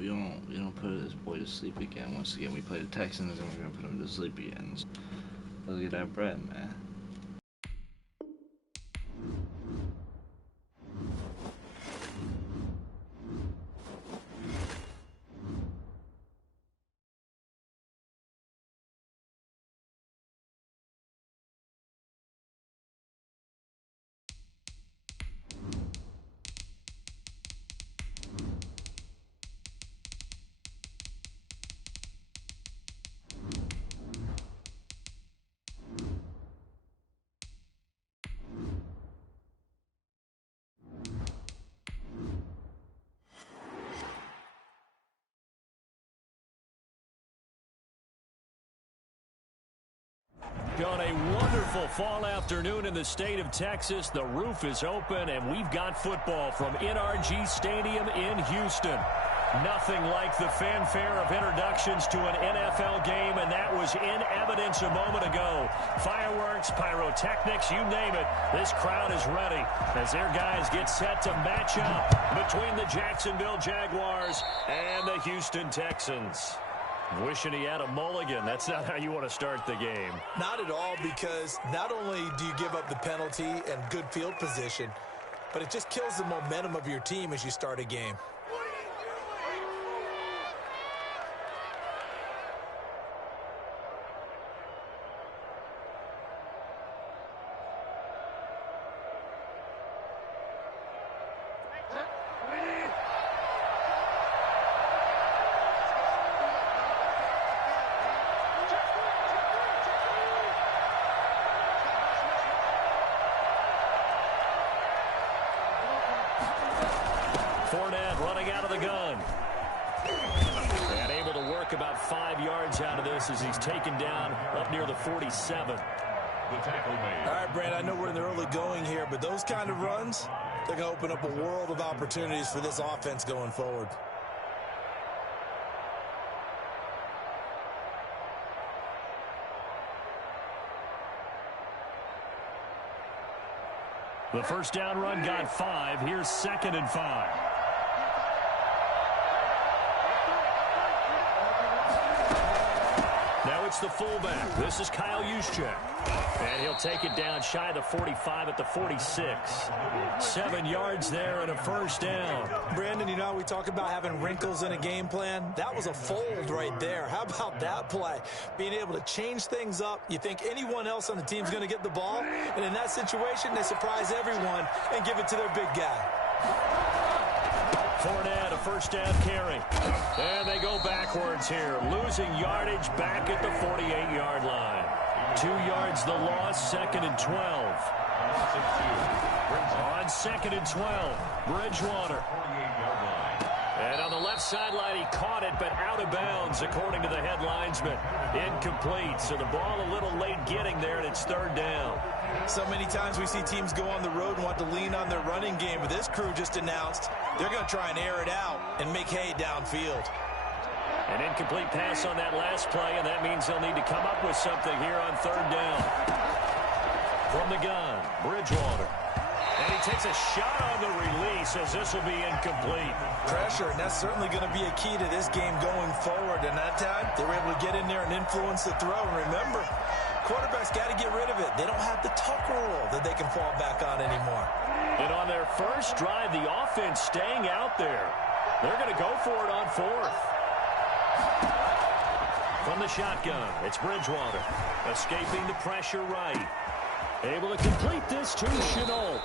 we don't put this boy to sleep again. Once again, we play the Texans and we're gonna put him to sleep again. So let's get that bread, man. On a wonderful fall afternoon in the state of Texas, the roof is open, and we've got football from NRG Stadium in Houston. Nothing like the fanfare of introductions to an NFL game, and that was in evidence a moment ago. Fireworks, pyrotechnics, you name it. This crowd is ready as their guys get set to match up between the Jacksonville Jaguars and the Houston Texans. Wishing he had a mulligan. That's not how you want to start the game. Not at all, because not only do you give up the penalty and good field position, but it just kills the momentum of your team as you start a game. Running out of the gun. And able to work about 5 yards out of this as he's taken down up near the 47. All right, Brand, I know we're in the early going here, but those kind of runs, they're going to open up a world of opportunities for this offense going forward. The first down run got 5. Here's 2nd and 5. Now it's the fullback. This is Kyle Juszczyk. And he'll take it down shy of the 45 at the 46. 7 yards there and a first down. Brandon, you know, we talk about having wrinkles in a game plan. That was a fold right there. How about that play? Being able to change things up. You think anyone else on the team's going to get the ball? And in that situation, they surprise everyone and give it to their big guy. Fournette, a first down carry. And they go backwards here, losing yardage back at the 48-yard line. 2 yards the loss, 2nd and 12. On 2nd and 12, Bridgewater. And on the left sideline, he caught it, but out of bounds, according to the head linesman. Incomplete, so the ball a little late getting there, and it's 3rd down. So many times we see teams go on the road and want to lean on their running game, but this crew just announced they're going to try and air it out and make hay downfield. An incomplete pass on that last play, and that means they'll need to come up with something here on 3rd down. From the gun, Bridgewater. And he takes a shot on the release as this will be incomplete. Pressure, and that's certainly going to be a key to this game going forward. And that time, they were able to get in there and influence the throw. And remember, quarterbacks got to get rid of it. They don't have the Tucker rule that they can fall back on anymore. And on their first drive, the offense staying out there. They're going to go for it on 4th. From the shotgun, it's Bridgewater. Escaping the pressure right. Able to complete this to Shenault.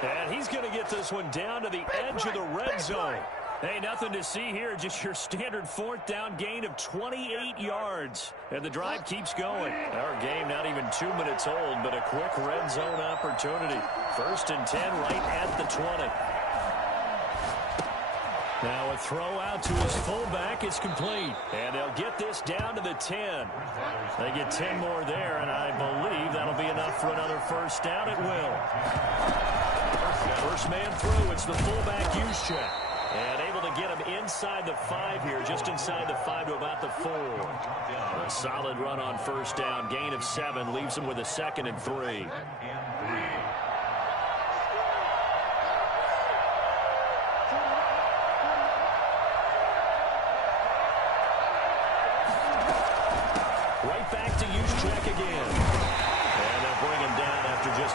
And he's going to get this one down to the edge of the red zone. Hey, nothing to see here, just your standard 4th down gain of 28 yards. And the drive keeps going. Our game not even 2 minutes old, but a quick red zone opportunity. 1st and 10 right at the 20. Now a throw out to his fullback is complete. And they'll get this down to the 10. They get 10 more there, and I believe that'll be enough for another first down. It will. First man through, it's the fullback Juszczyk. And able to get him inside the 5 here, just inside the 5 to about the 4. A solid run on first down, gain of 7, leaves him with a 2nd and 3.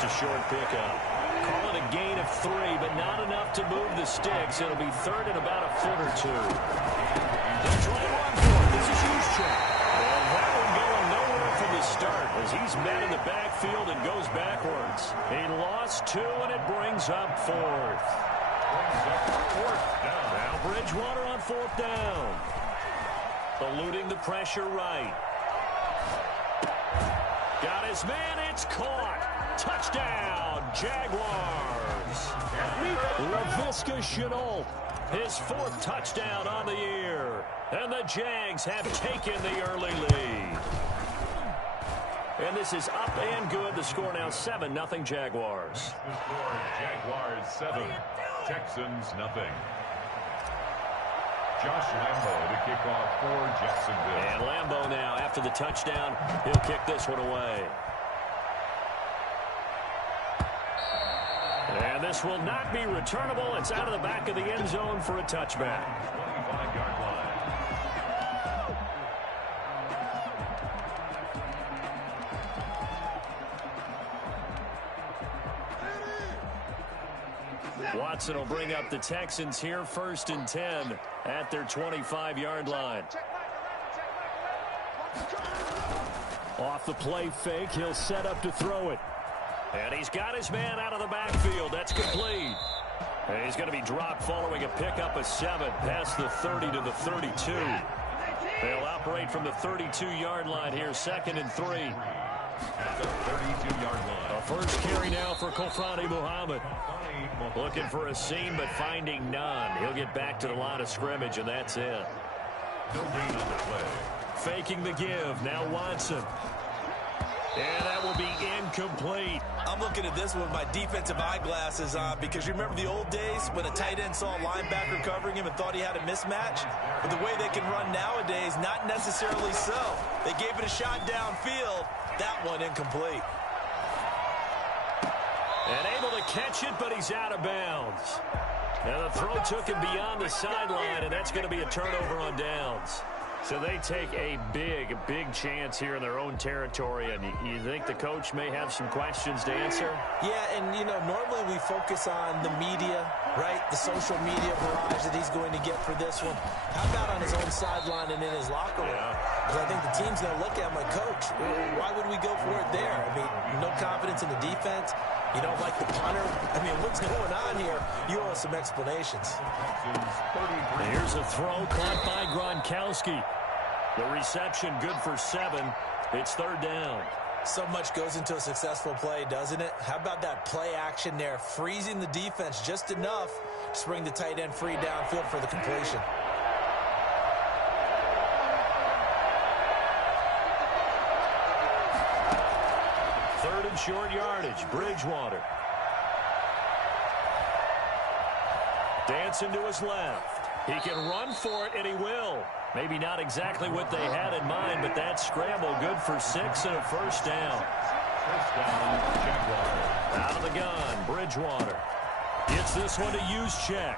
a short pickup. Call it a gain of 3, but not enough to move the sticks. It'll be third and about a foot or 2. They'll try to run for it. This is Juszczyk. And that one going nowhere from the start as he's met in the backfield and goes backwards. He lost 2, and it brings up 4th. Now Bridgewater on 4th down. Eluding the pressure right. Got his man. It's caught. Touchdown, Jaguars. Laviska Shenault, his 4th touchdown on the year. And the Jags have taken the early lead. And this is up and good. The score now 7-0 Jaguars. The score, Jaguars 7, Texans nothing. Josh Lambo to kick off for Jacksonville. And Lambo now, after the touchdown, he'll kick this one away. And this will not be returnable. It's out of the back of the end zone for a touchback. 25-yard line. Watson will bring up the Texans here, 1st and 10 at their 25-yard line. Off the play fake, he'll set up to throw it. And he's got his man out of the backfield. That's complete. And he's going to be dropped following a pickup of 7 past the 30 to the 32. They'll operate from the 32-yard line here, 2nd and 3. At the 32-yard line. A first carry now for Kofani Muhammad. Looking for a seam, but finding none. He'll get back to the line of scrimmage, and that's it. No gain on the play. Faking the give. Now Watson. And that will be incomplete. I'm looking at this one with my defensive eyeglasses on because you remember the old days when a tight end saw a linebacker covering him and thought he had a mismatch? But the way they can run nowadays, not necessarily so. They gave it a shot downfield. That one incomplete. And able to catch it, but he's out of bounds. And the throw took him beyond the sideline, and that's going to be a turnover on downs. So they take a big, big chance here in their own territory, and you think the coach may have some questions to answer? Yeah, and, you know, normally we focus on the media, right? The social media barrage that he's going to get for this one. How about on his own sideline and in his locker room? Because I think the team's going to look at him like, Coach, why would we go for it there? I mean, no confidence in the defense. You don't like the punter. I mean, what's going on here? You owe us some explanations. Here's a throw caught by Gronkowski. The reception good for 7. It's 3rd down. So much goes into a successful play, doesn't it? How about that play action there? Freezing the defense just enough to bring the tight end free downfield for the completion. Third and short yardage. Bridgewater. Dancing to his left. He can run for it, and he will. Maybe not exactly what they had in mind, but that scramble good for 6 and a first down. First down, Jaguars. Out of the gun, Bridgewater. Gets this one to Juszczyk.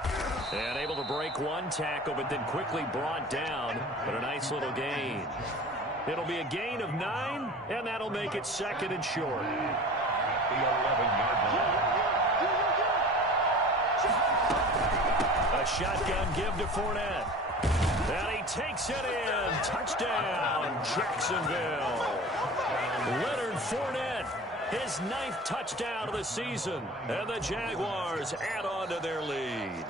And able to break one tackle, but then quickly brought down. But a nice little gain. It'll be a gain of 9, and that'll make it 2nd and short. At the 11-yard line. A shotgun give to Fournette. And he takes it in. Touchdown, Jacksonville. Leonard Fournette, his 9th touchdown of the season. And the Jaguars add on to their lead.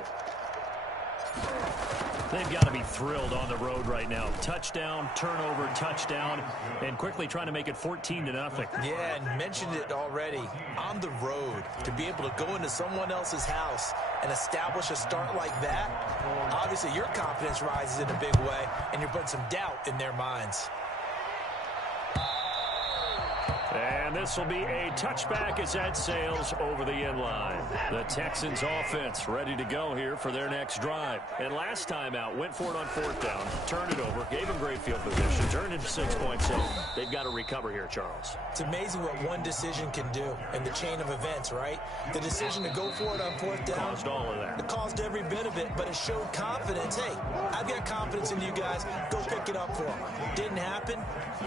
They've got to be thrilled on the road right now. Touchdown, turnover, touchdown, and quickly trying to make it 14-0. Yeah, and mentioned it already. On the road, to be able to go into someone else's house and establish a start like that, obviously your confidence rises in a big way, and you're putting some doubt in their minds. And this will be a touchback as that sails over the end line. The Texans offense ready to go here for their next drive. And last time out, went for it on 4th down, turned it over, gave them great field position, turned it to 6 points. So they've got to recover here, Charles. It's amazing what one decision can do in the chain of events, right? The decision to go for it on 4th down. Caused all of that. It caused every bit of it, but it showed confidence. Hey, I've got confidence in you guys. Go pick it up for them. Didn't happen.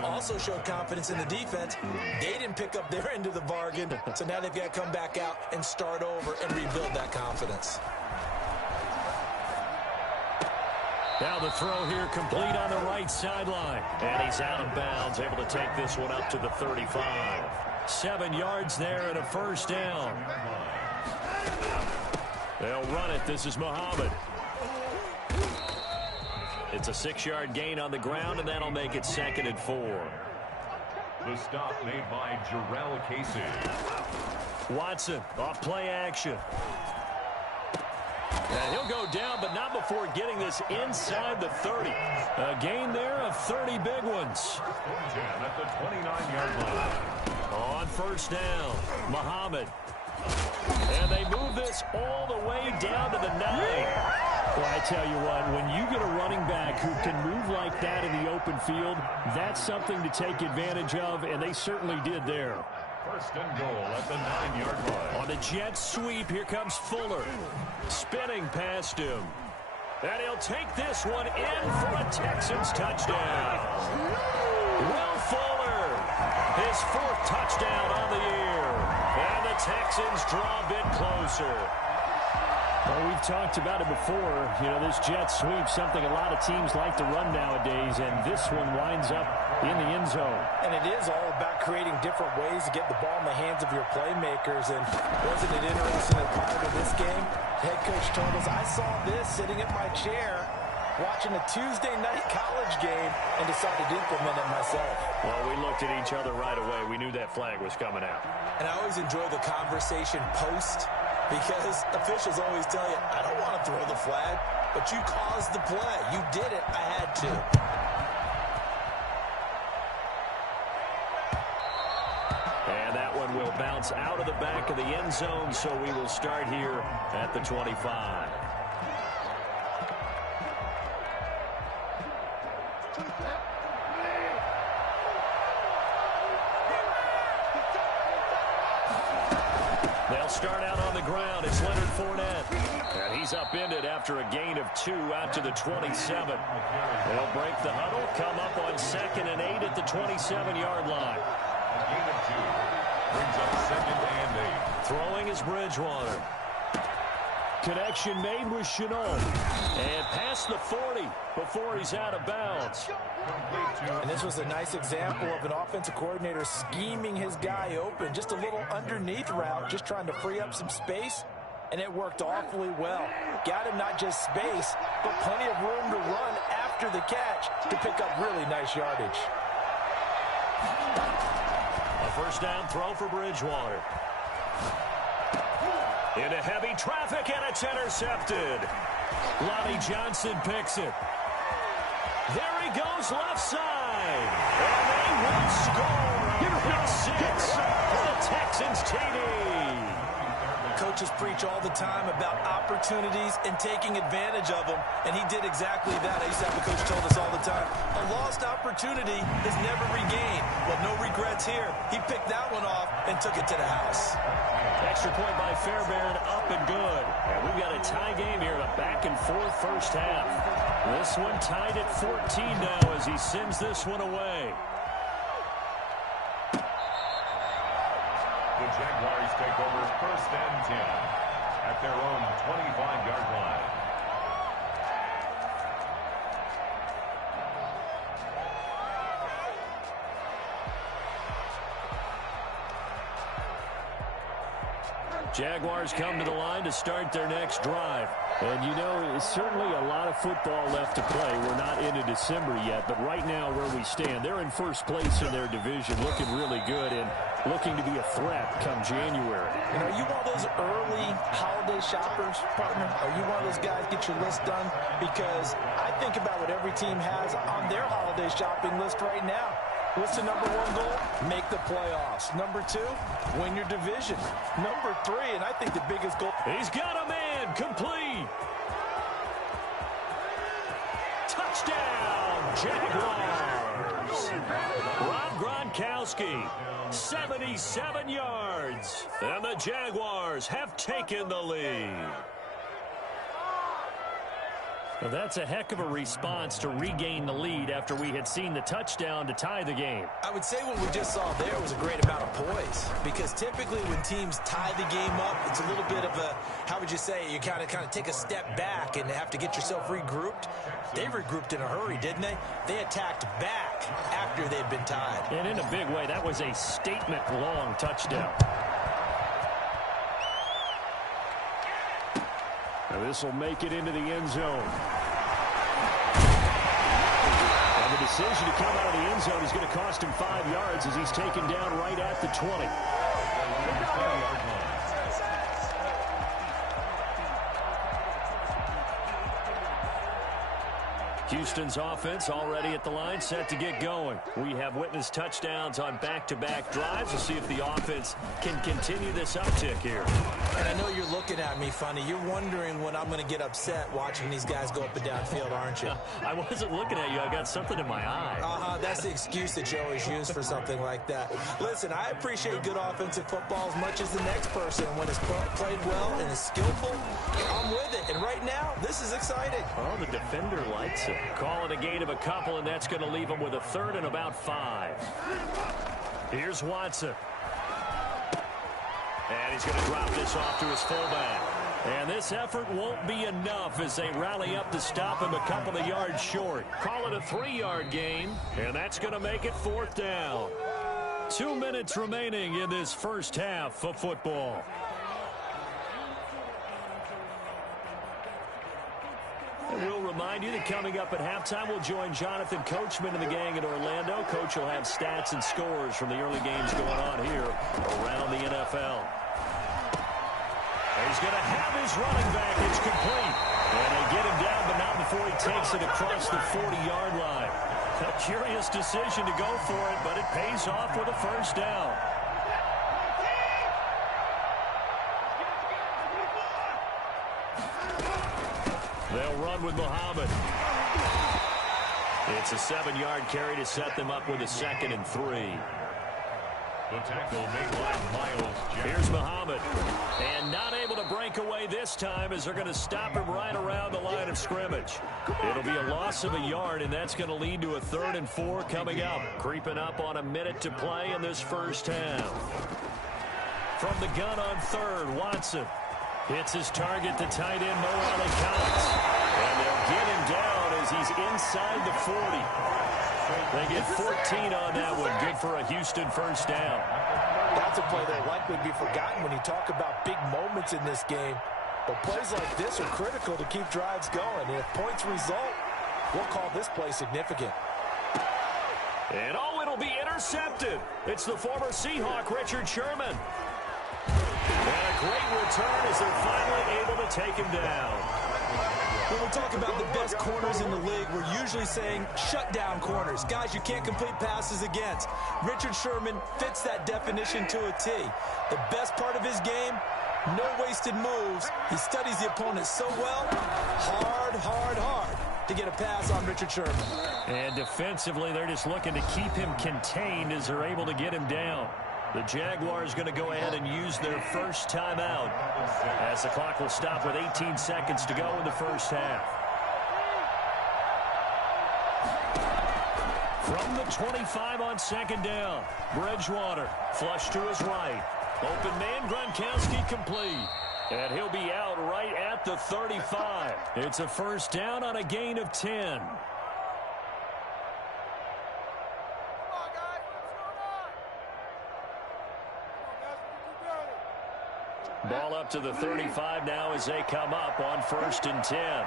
Also showed confidence in the defense. They didn't pick up their end of the bargain, so now they've got to come back out and start over and rebuild that confidence. Now the throw here complete on the right sideline. And he's out of bounds, able to take this one up to the 35. 7 yards there and a first down. They'll run it. This is Muhammad. It's a 6-yard gain on the ground, and that'll make it 2nd and 4. The stop made by Jarrell Casey. Watson off play action. And he'll go down, but not before getting this inside the 30. A gain there of 30 big ones. 10 at the 29-yard line. On first down, Muhammad. And they move this all the way down to the 9. Well, I tell you what, when you get a running back who can move like that in the open field, that's something to take advantage of, and they certainly did there. First and goal at the 9-yard line. On the jet sweep, here comes Fuller. Spinning past him. And he'll take this one in for a Texans touchdown. Will Fuller, his 4th touchdown on the year. And the Texans draw a bit closer. Well, we've talked about it before. You know, this jet sweep, something a lot of teams like to run nowadays, and this one winds up in the end zone. And it is all about creating different ways to get the ball in the hands of your playmakers. And wasn't it interesting that prior to this game, head coach told us, I saw this sitting in my chair watching a Tuesday night college game and decided to implement it myself. Well, we looked at each other right away. We knew that flag was coming out. And I always enjoy the conversation post, because officials always tell you, I don't want to throw the flag, but you caused the play. You did it. I had to. And that one will bounce out of the back of the end zone, so we will start here at the 25. They'll start out on the ground. It's Leonard Fournette. And he's upended after a gain of 2 out to the 27. They'll break the huddle, come up on 2nd and 8 at the 27-yard line. A gain of 2 brings up 2nd and 8. Throwing is Bridgewater. Connection made with Chenault. And past the 40 before he's out of bounds. And this was a nice example of an offensive coordinator scheming his guy open. Just a little underneath route, just trying to free up some space. And it worked awfully well. Got him not just space, but plenty of room to run after the catch to pick up really nice yardage. A first down throw for Bridgewater. Into heavy traffic, and it's intercepted. Lonnie Johnson picks it. There he goes left side. And they will score. Pick 6 for the Texans TD. Coaches preach all the time about opportunities and taking advantage of them, and he did exactly that. I used to have a coach told us all the time, a lost opportunity is never regained. Well, no regrets here. He picked that one off and took it to the house. Extra point by Fairbairn, up and good. And we've got a tie game here, a back-and-forth first half. This one tied at 14 now as he sends this one away. The Jaguars take over 1st and 10 at their own 25-yard line. Jaguars come to the line to start their next drive. And, you know, it's certainly a lot of football left to play. We're not into December yet, but right now where we stand, they're in first place in their division, looking really good and looking to be a threat come January. And are you one of those early holiday shoppers, partner? Are you one of those guys get your list done? Because I think about what every team has on their holiday shopping list right now. What's the number 1 goal? Make the playoffs. Number 2, win your division. Number 3, and I think the biggest goal. He's got a man, complete. Touchdown, Jaguars. Rob Gronkowski, 77 yards. And the Jaguars have taken the lead. Well, that's a heck of a response to regain the lead after we had seen the touchdown to tie the game. I would say what we just saw there was a great amount of poise, because typically when teams tie the game up, it's a little bit of a, how would you say, you kind of take a step back and have to get yourself regrouped. They regrouped in a hurry, didn't they? They attacked back after they'd been tied. And in a big way, that was a statement-long touchdown. Now this will make it into the end zone. And the decision to come out of the end zone is going to cost him 5 yards as he's taken down right at the 20. Houston's offense already at the line, set to get going. We have witnessed touchdowns on back-to-back drives. We'll see if the offense can continue this uptick here. And I know you're looking at me funny. You're wondering when I'm going to get upset watching these guys go up and down field, aren't you? I wasn't looking at you. I got something in my eye. That's the excuse that you always use for something like that. Listen, I appreciate good offensive football as much as the next person. When it's played well and is skillful, I'm with it. And right now, this is exciting. Oh, the defender likes it. Call it a gain of a couple, and that's going to leave him with a third and about 5. Here's Watson. And he's going to drop this off to his fullback. And this effort won't be enough as they rally up to stop him a couple of yards short. Call it a 3-yard gain, and that's going to make it 4th down. 2 minutes remaining in this first half of football. And we'll remind you that coming up at halftime, we'll join Jonathan Coachman and the gang in Orlando. Coach will have stats and scores from the early games going on here around the NFL. And he's going to have his running back. It's complete. And they get him down, but not before he takes it across the 40-yard line. A curious decision to go for it, but it pays off with a first down. They'll run with Muhammad. It's a 7-yard carry to set them up with a 2nd and 3. The tackle made by Miles Jack. Here's Muhammad. And not able to break away this time as they're going to stop him right around the line of scrimmage. It'll be a loss of a yard, and that's going to lead to a 3rd and 4 coming up. Creeping up on a minute to play in this first half. From the gun on 3rd, Watson. Hits his target, the tight end, Mo Alley-Cox. And they'll get him down as he's inside the 40. They get 14 on that one. Good for a Houston first down. That's a play that likely to be forgotten when you talk about big moments in this game. But plays like this are critical to keep drives going. And if points result, we'll call this play significant. And it'll be intercepted. It's the former Seahawk, Richard Sherman. And a great return as they're finally able to take him down. When we talk about the best corners in the league, we're usually saying shutdown corners. Guys you can't complete passes against. Richard Sherman fits that definition to a T. The best part of his game, no wasted moves. He studies the opponent so well, hard to get a pass on Richard Sherman. And defensively, they're just looking to keep him contained as they're able to get him down. The Jaguars going to go ahead and use their first timeout as the clock will stop with 18 seconds to go in the first half. From the 25 on 2nd down, Bridgewater flush to his right. Open man, Gronkowski complete. And he'll be out right at the 35. It's a first down on a gain of 10. Ball up to the 35 now as they come up on 1st and 10.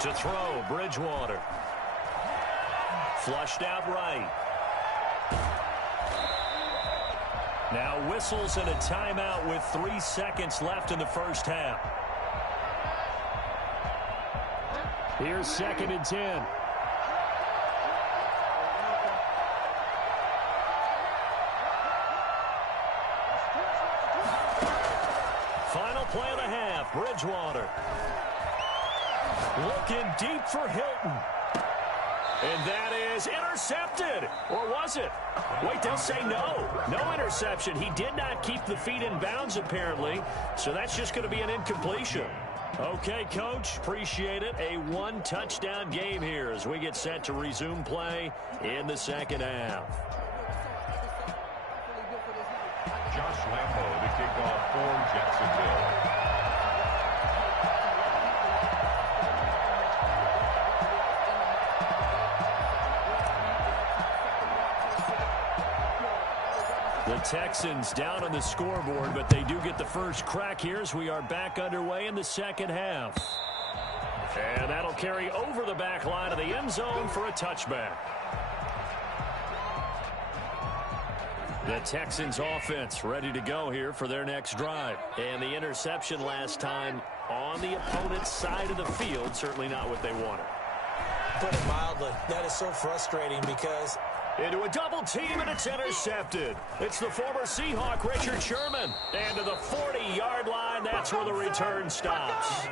To throw, Bridgewater. Flushed out right. Now whistles and a timeout with 3 seconds left in the first half. Here's 2nd and 10. Final play of the half, Bridgewater. Looking deep for Hilton. And that is intercepted. Or was it? Wait, they'll say no. No interception. He did not keep the feet in bounds, apparently. So that's just going to be an incompletion. Okay, Coach, appreciate it. A one-touchdown game here as we get set to resume play in the second half. Josh Lambo to kick off for Jacksonville. The Texans down on the scoreboard, but they do get the first crack here as we are back underway in the second half. And that'll carry over the back line of the end zone for a touchback. The Texans offense ready to go here for their next drive. And the interception last time on the opponent's side of the field, certainly not what they wanted. Put it mildly, that is so frustrating because into a double team, and it's intercepted. It's the former Seahawk, Richard Sherman. And to the 40-yard line, that's where the return stops.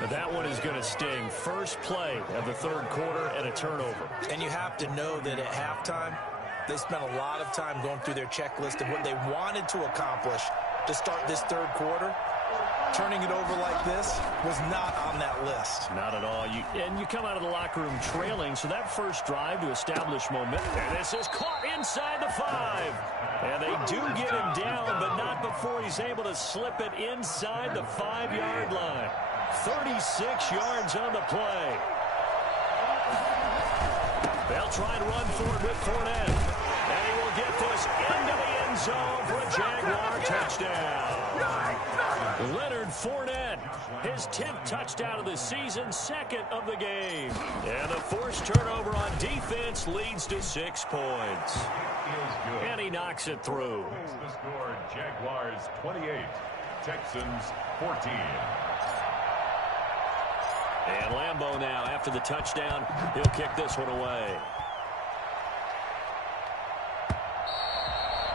But that one is going to sting. First play of the third quarter and a turnover. And you have to know that at halftime, they spent a lot of time going through their checklist of what they wanted to accomplish to start this third quarter. Turning it over like this was not on that list. Not at all. You come out of the locker room trailing, so that first drive to establish momentum. And this is caught inside the 5. And they do get him down, but not before he's able to slip it inside the 5-yard line. 36 yards on the play. They'll try and run for it with Fournette. And he will get this into the end zone for a Jaguar touchdown. Leonard Fournette, his 10th touchdown of the season, second of the game. And the forced turnover on defense leads to 6 points. And he knocks it through. The score, Jaguars 28, Texans 14. And Lambo now, after the touchdown, he'll kick this one away.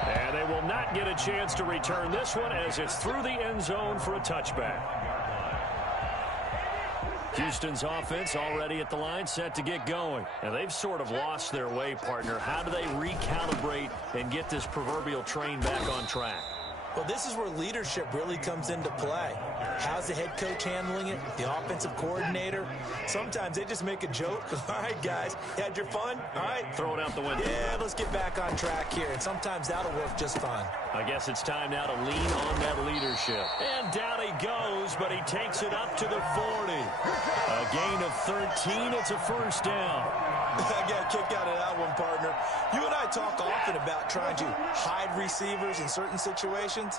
And they will not get a chance to return this one as it's through the end zone for a touchback. Houston's offense already at the line, set to get going. And they've sort of lost their way, partner. How do they recalibrate and get this proverbial train back on track? Well, this is where leadership really comes into play. How's the head coach handling it? The offensive coordinator? Sometimes they just make a joke. All right, guys, you had your fun? All right. Throw it out the window. Yeah, let's get back on track here. And sometimes that'll work just fine. I guess it's time now to lean on that leadership. And down he goes, but he takes it up to the 40. A gain of 13. It's a first down. I got a kick out of that one, partner. You and I talk often about trying to hide receivers in certain situations,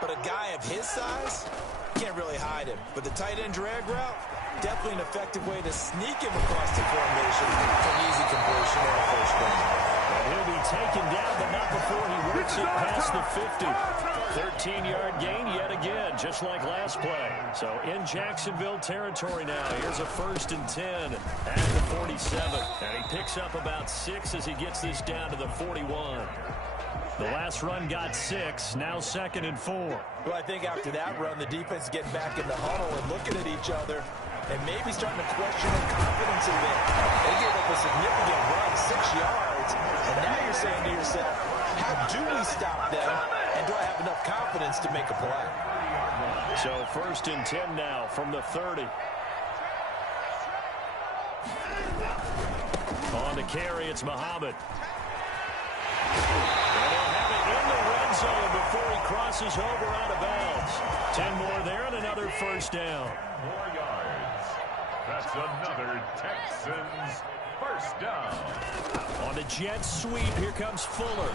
but a guy of his size, can't really hide him. But the tight end drag route, definitely an effective way to sneak him across the formation for an easy completion and a first down. And he'll be taken down, but not before he works it past the 50. 13-yard gain yet again, just like last play. So in Jacksonville territory now. Here's a 1st and 10 at the 47. And he picks up about 6 as he gets this down to the 41. The last run got 6, now 2nd and 4. Well, I think after that run, the defense is getting back in the huddle and looking at each other and maybe starting to question their confidence a bit. They gave up a significant run, 6 yards, and now you're saying to yourself, how do we stop them, and do I have enough confidence to make a play? So 1st and 10 now from the 30. On the carry, it's Muhammad. And they'll have it in the red zone before he crosses over out of bounds. 10 more there and another first down. 4 yards. That's another Texans first down. On the jet sweep, here comes Fuller.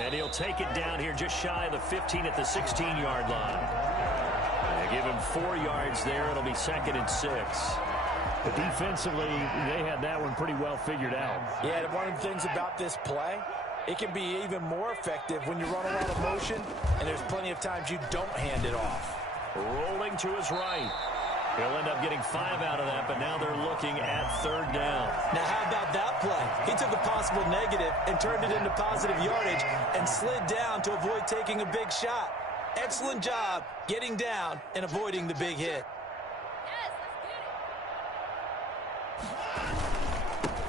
And he'll take it down here just shy of the 15 at the 16-yard line. They give him 4 yards there. It'll be 2nd and 6. But defensively, they had that one pretty well figured out. Yeah, and one of the things about this play, it can be even more effective when you run a lot of motion, and there's plenty of times you don't hand it off. Rolling to his right. He'll end up getting 5 out of that, but now they're looking at 3rd down. Now, how about that play? He took a possible negative and turned it into positive yardage and slid down to avoid taking a big shot. Excellent job getting down and avoiding the big hit.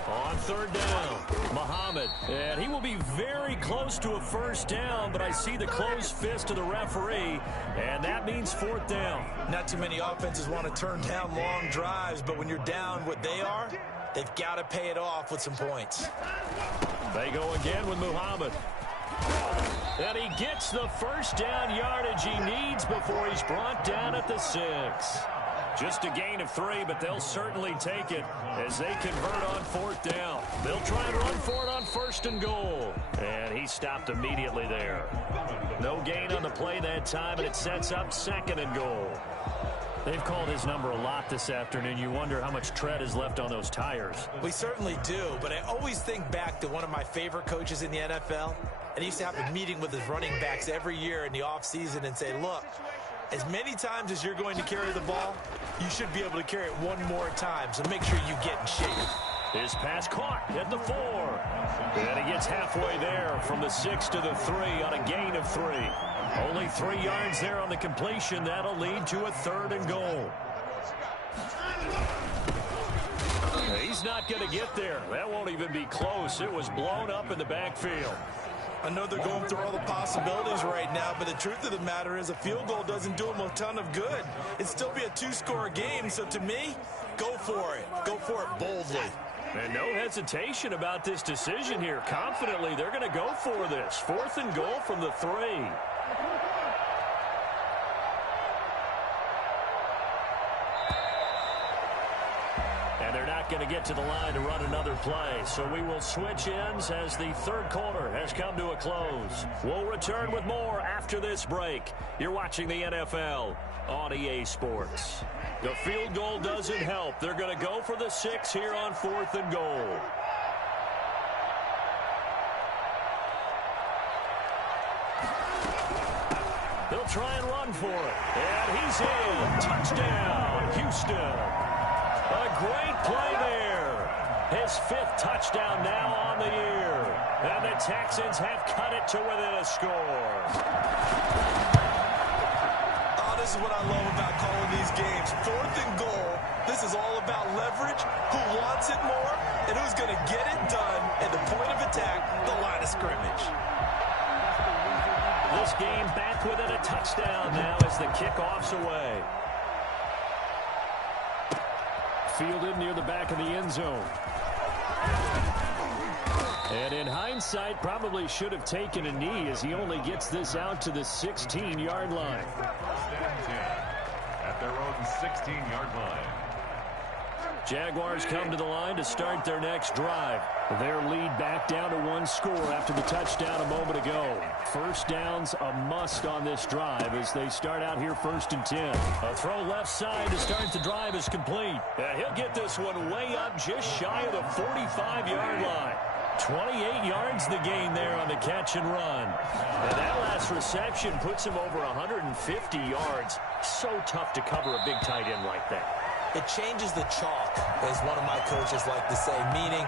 On third down, Muhammad. And he will be very close to a first down, but I see the closed fist of the referee, and that means fourth down. Not too many offenses want to turn down long drives, but when you're down what they are, they've got to pay it off with some points. They go again with Muhammad. And he gets the first down yardage he needs before he's brought down at the 6. Just a gain of 3, but they'll certainly take it as they convert on fourth down. They'll try and run for it on first and goal. And he stopped immediately there. No gain on the play that time, and it sets up second and goal. They've called his number a lot this afternoon. You wonder how much tread is left on those tires. We certainly do, but I always think back to one of my favorite coaches in the NFL. And he used to have a meeting with his running backs every year in the offseason and say, look, as many times as you're going to carry the ball, you should be able to carry it one more time, so make sure you get in shape. His pass caught at the 4. And he gets halfway there from the 6 to the 3 on a gain of 3. Only 3 yards there on the completion. That'll lead to a third and goal. He's not going to get there. That won't even be close. It was blown up in the backfield. I know they're going through all the possibilities right now, but the truth of the matter is a field goal doesn't do them a ton of good. It'd still be a 2-score game, so to me, go for it. Go for it boldly. And no hesitation about this decision here. Confidently, they're going to go for this. Fourth and goal from the 3. And they're not going to get to the line to run another play. So we will switch ends as the third quarter has come to a close. We'll return with more after this break. You're watching the NFL on EA Sports. The field goal doesn't help. They're going to go for the 6 here on fourth and goal. They'll try and run for it. And he's in. Touchdown, Houston. A great play there. His 5th touchdown now on the year. And the Texans have cut it to within a score. Oh, this is what I love about calling these games. Fourth and goal. This is all about leverage, who wants it more, and who's going to get it done at the point of attack, the line of scrimmage. This game back within a touchdown now as the kickoff's away. Fielded near the back of the end zone. And in hindsight, probably should have taken a knee as he only gets this out to the 16-yard line. First and 10 at their own 16-yard line. Jaguars come to the line to start their next drive. Their lead back down to 1 score after the touchdown a moment ago. First down's a must on this drive as they start out here first and 10. A throw left side to start the drive is complete. He'll get this one way up just shy of the 45-yard line. 28 yards the gain there on the catch and run. And that last reception puts him over 150 yards. So tough to cover a big tight end like that. It changes the chalk, as one of my coaches like to say, meaning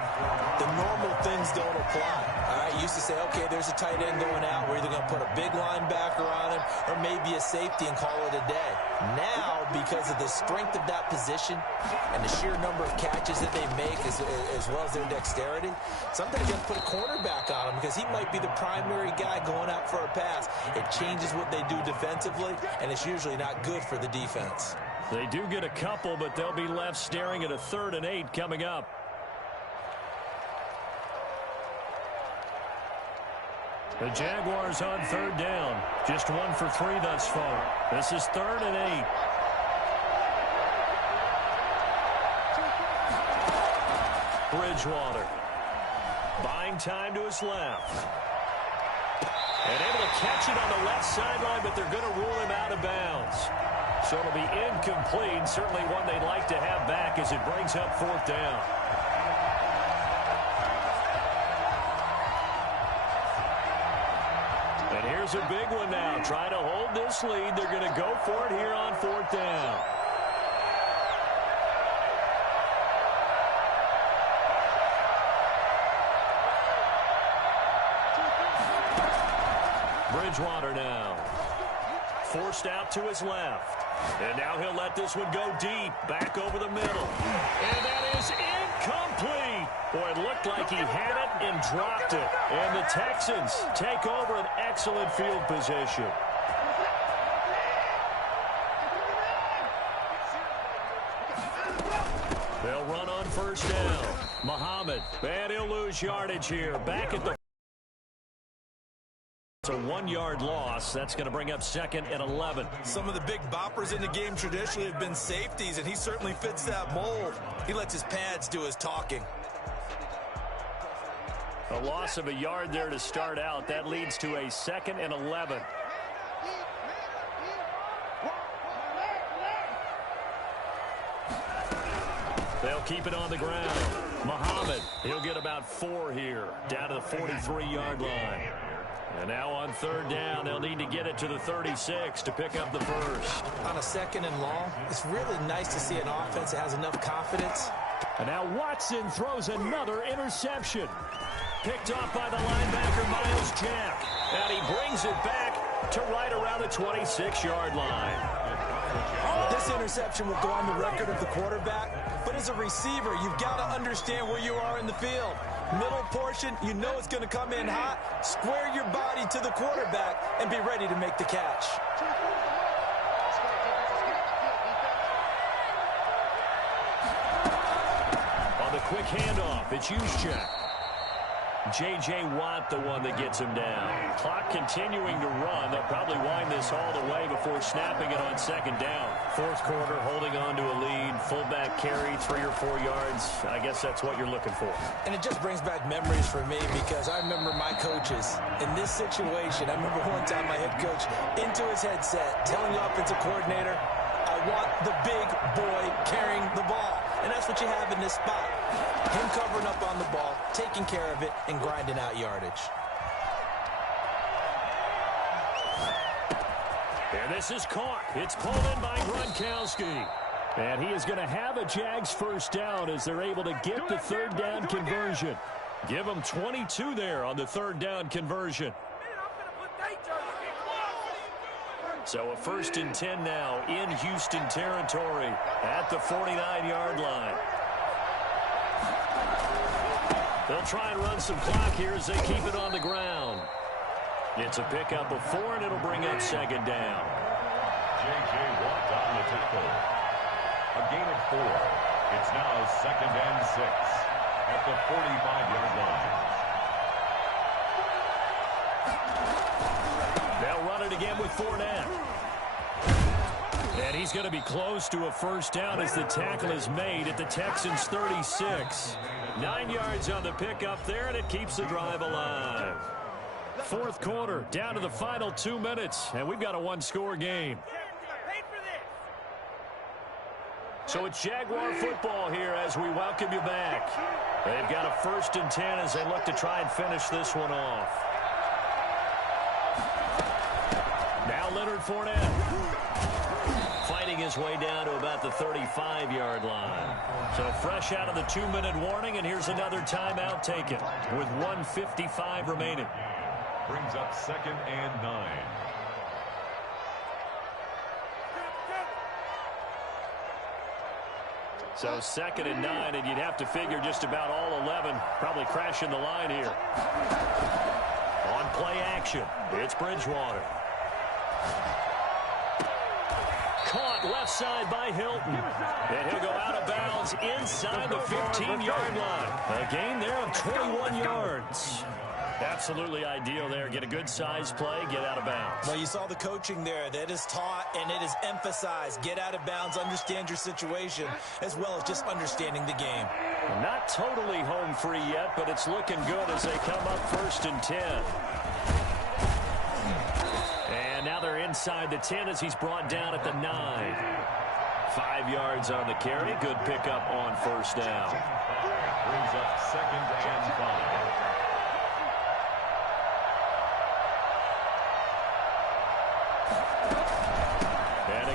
the normal things don't apply. All right, you used to say, okay, there's a tight end going out. We're either going to put a big linebacker on him or maybe a safety and call it a day. Now, because of the strength of that position and the sheer number of catches that they make as well as their dexterity, sometimes you have to put a cornerback on him because he might be the primary guy going out for a pass. It changes what they do defensively, and it's usually not good for the defense. They do get a couple, but they'll be left staring at a 3rd and 8 coming up. The Jaguars on 3rd down. Just 1 for 3 thus far. This is 3rd and 8. Bridgewater. Buying time to his left. And able to catch it on the left sideline, but they're going to rule him out of bounds. So it'll be incomplete. Certainly one they'd like to have back as it brings up 4th down. And here's a big one now. Trying to hold this lead. They're going to go for it here on 4th down. Bridgewater now. Forced out to his left. And now he'll let this one go deep, back over the middle. And that is incomplete. Boy, it looked like he had it and dropped it. And the Texans take over an excellent field position. They'll run on first down. Muhammad, and he'll lose yardage here. Back at the... It's a 1-yard loss. That's going to bring up 2nd and 11. Some of the big boppers in the game traditionally have been safeties, and he certainly fits that mold. He lets his pads do his talking. A loss of a yard there to start out. That leads to a 2nd and 11. They'll keep it on the ground. Muhammad, he'll get about 4 here, down to the 43-yard line. And now on third down, they'll need to get it to the 36 to pick up the first. On a 2nd and long, it's really nice to see an offense that has enough confidence. And now Watson throws another interception. Picked off by the linebacker, Miles Jack. And he brings it back to right around the 26-yard line. This interception will go on the record of the quarterback, but as a receiver, you've got to understand where you are in the field. Middle portion, you know it's going to come in hot. Square your body to the quarterback and be ready to make the catch. On the quick handoff, it's Juszczyk. J.J. Watt, the one that gets him down. Clock continuing to run. They'll probably wind this all the way before snapping it on 2nd down. Fourth quarter, holding on to a lead. Fullback carry, 3 or 4 yards. I guess that's what you're looking for. And it just brings back memories for me because I remember my coaches. In this situation, I remember one time my head coach into his headset telling the offensive coordinator, I want the big boy carrying the ball. And that's what you have in this spot. Him covering up on the ball, taking care of it, and grinding out yardage. And this is caught. It's pulled in by Gronkowski. And he is going to have a Jags first down as they're able to get the third down conversion. Give them 22 there on the third down conversion. So a 1st and 10 now in Houston territory at the 49-yard line. They'll try and run some clock here as they keep it on the ground. It's a pickup of 4, and it'll bring up 2nd down. J.J. Watt on the tackle. A gain of 4. It's now 2nd and 6 at the 45-yard line. They'll run it again with Fournette. And he's going to be close to a first down as the tackle is made at the Texans' 36. 9 yards on the pickup there, and it keeps the drive alive. Fourth quarter, down to the final 2 minutes, and we've got a 1-score game. So it's Jaguar football here as we welcome you back. They've got a 1st and 10 as they look to try and finish this one off. Now Leonard Fournette fighting his way down to about the 35-yard line. So fresh out of the 2-minute warning, and here's another timeout taken with 1:55 remaining. Brings up 2nd and 9. So 2nd and 9, and you'd have to figure just about all 11 probably crashing the line here. On play action, it's Bridgewater. Caught left side by Hilton. And he'll go out of bounds inside the 15-yard line. A gain there of 21 yards. Absolutely ideal there. Get a good size play, get out of bounds. Well, you saw the coaching there. That is taught and it is emphasized. Get out of bounds, understand your situation, as well as just understanding the game. Not totally home free yet, but it's looking good as they come up 1st and 10. And now they're inside the 10 as he's brought down at the 9. 5 yards on the carry. Good pickup on first down. Brings up 2nd and 5.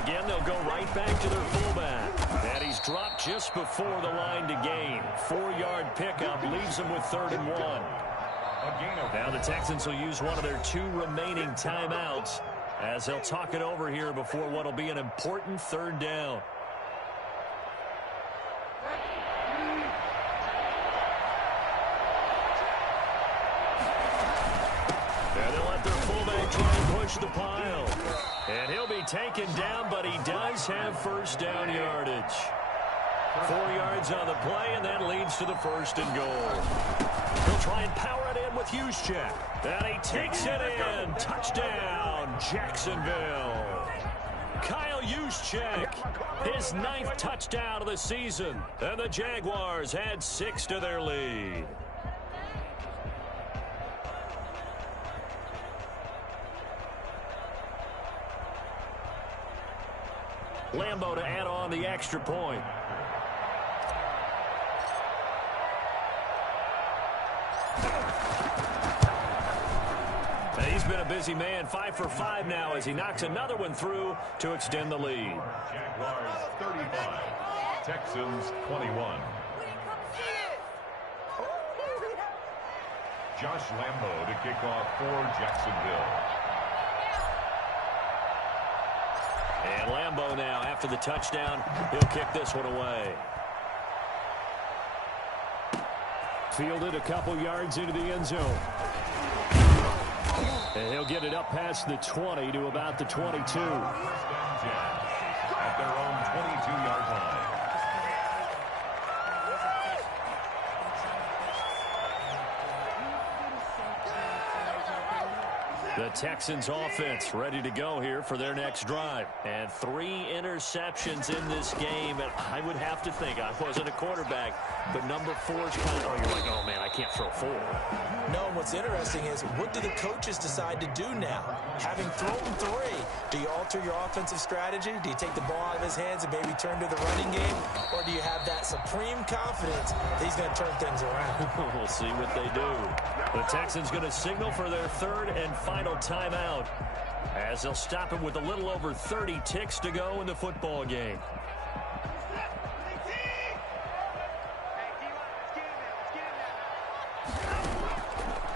Again, they'll go right back to their fullback. And he's dropped just before the line to gain. 4-yard pickup leaves them with 3rd and 1. Now the Texans will use one of their 2 remaining timeouts as he'll talk it over here before what will be an important third down. And they'll let their fullback try and push the pile. And he'll be taken down, but he does have first down yardage. 4 yards on the play, and that leads to the first and goal. He'll try and power it in with Juszczyk. And he takes it in. Touchdown, Jacksonville. Kyle Juszczyk, his 9th touchdown of the season. And the Jaguars add 6 to their lead. Lambeau to add on the extra point. He's been a busy man, 5 for 5 now as he knocks another one through to extend the lead. Jaguars 35, Texans 21. Josh Lambeau to kick off for Jacksonville. And Lambeau now, after the touchdown, he'll kick this one away. Fielded a couple yards into the end zone. And he'll get it up past the 20 to about the 22. First and 10 at their own 22-yard line. The Texans offense ready to go here for their next drive. And 3 interceptions in this game. And I would have to think, I wasn't a quarterback, but number 4 is kind of, you're like, oh man, I can't throw 4. No, what's interesting is, what do the coaches decide to do now? Having thrown 3, do you alter your offensive strategy? Do you take the ball out of his hands and maybe turn to the running game? Or do you have that supreme confidence that he's going to turn things around? We'll see what they do. The Texans going to signal for their 3rd and final timeout as they'll stop it with a little over 30 ticks to go in the football game.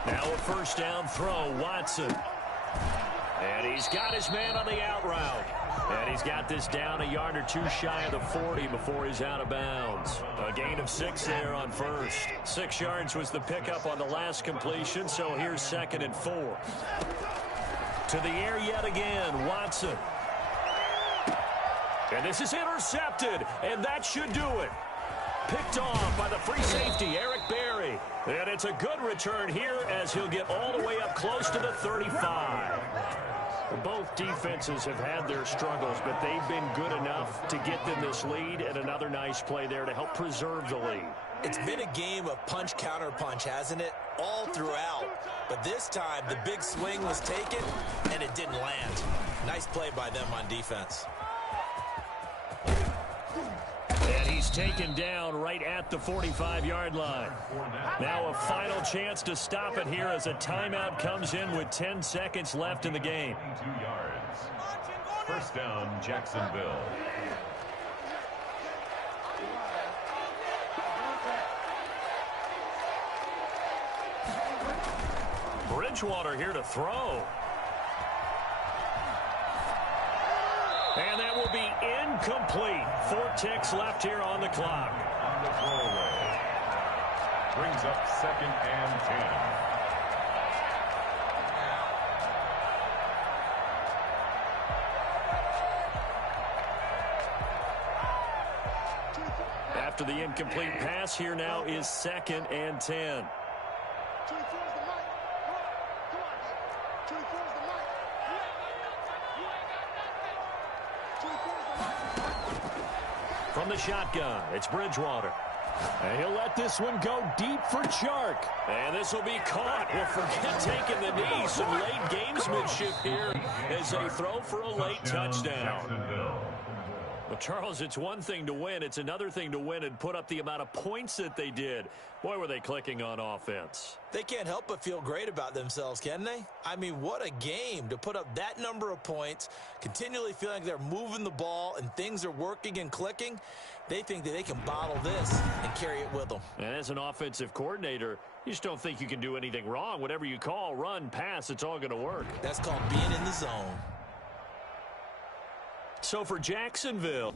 Now a first down throw, Watson. And he's got his man on the out route. And he's got this down a yard or 2 shy of the 40 before he's out of bounds. A gain of 6 there on first. 6 yards was the pickup on the last completion, so here's 2nd and 4. To the air yet again, Watson. And this is intercepted, and that should do it. Picked off by the free safety, Eric Berry. And it's a good return here as he'll get all the way up close to the 35. Both defenses have had their struggles, but they've been good enough to get them this lead, and another nice play there to help preserve the lead. It's been a game of punch-counter-punch, hasn't it? All throughout. But this time, the big swing was taken, and it didn't land. Nice play by them on defense. And he's taken down right at the 45-yard line. Now a final chance to stop it here as a timeout comes in with 10 seconds left in the game. 2 yards. First down, Jacksonville. Bridgewater here to throw. And that will be incomplete. 4 ticks left here on the clock. On the throwaway. Brings up 2nd and 10. After the incomplete pass, here now is 2nd and 10. From the shotgun, it's Bridgewater. And he'll let this one go deep for Chark. And this will be caught. Well, forget taking the knee. Some late gamesmanship here as they throw for a late touchdown. Well, Charles, it's one thing to win. It's another thing to win and put up the amount of points that they did. Boy, were they clicking on offense. They can't help but feel great about themselves, can they? I mean, what a game to put up that number of points, continually feeling like they're moving the ball and things are working and clicking. They think that they can bottle this and carry it with them. And as an offensive coordinator, you just don't think you can do anything wrong. Whatever you call, run, pass, it's all going to work. That's called being in the zone. So for Jacksonville,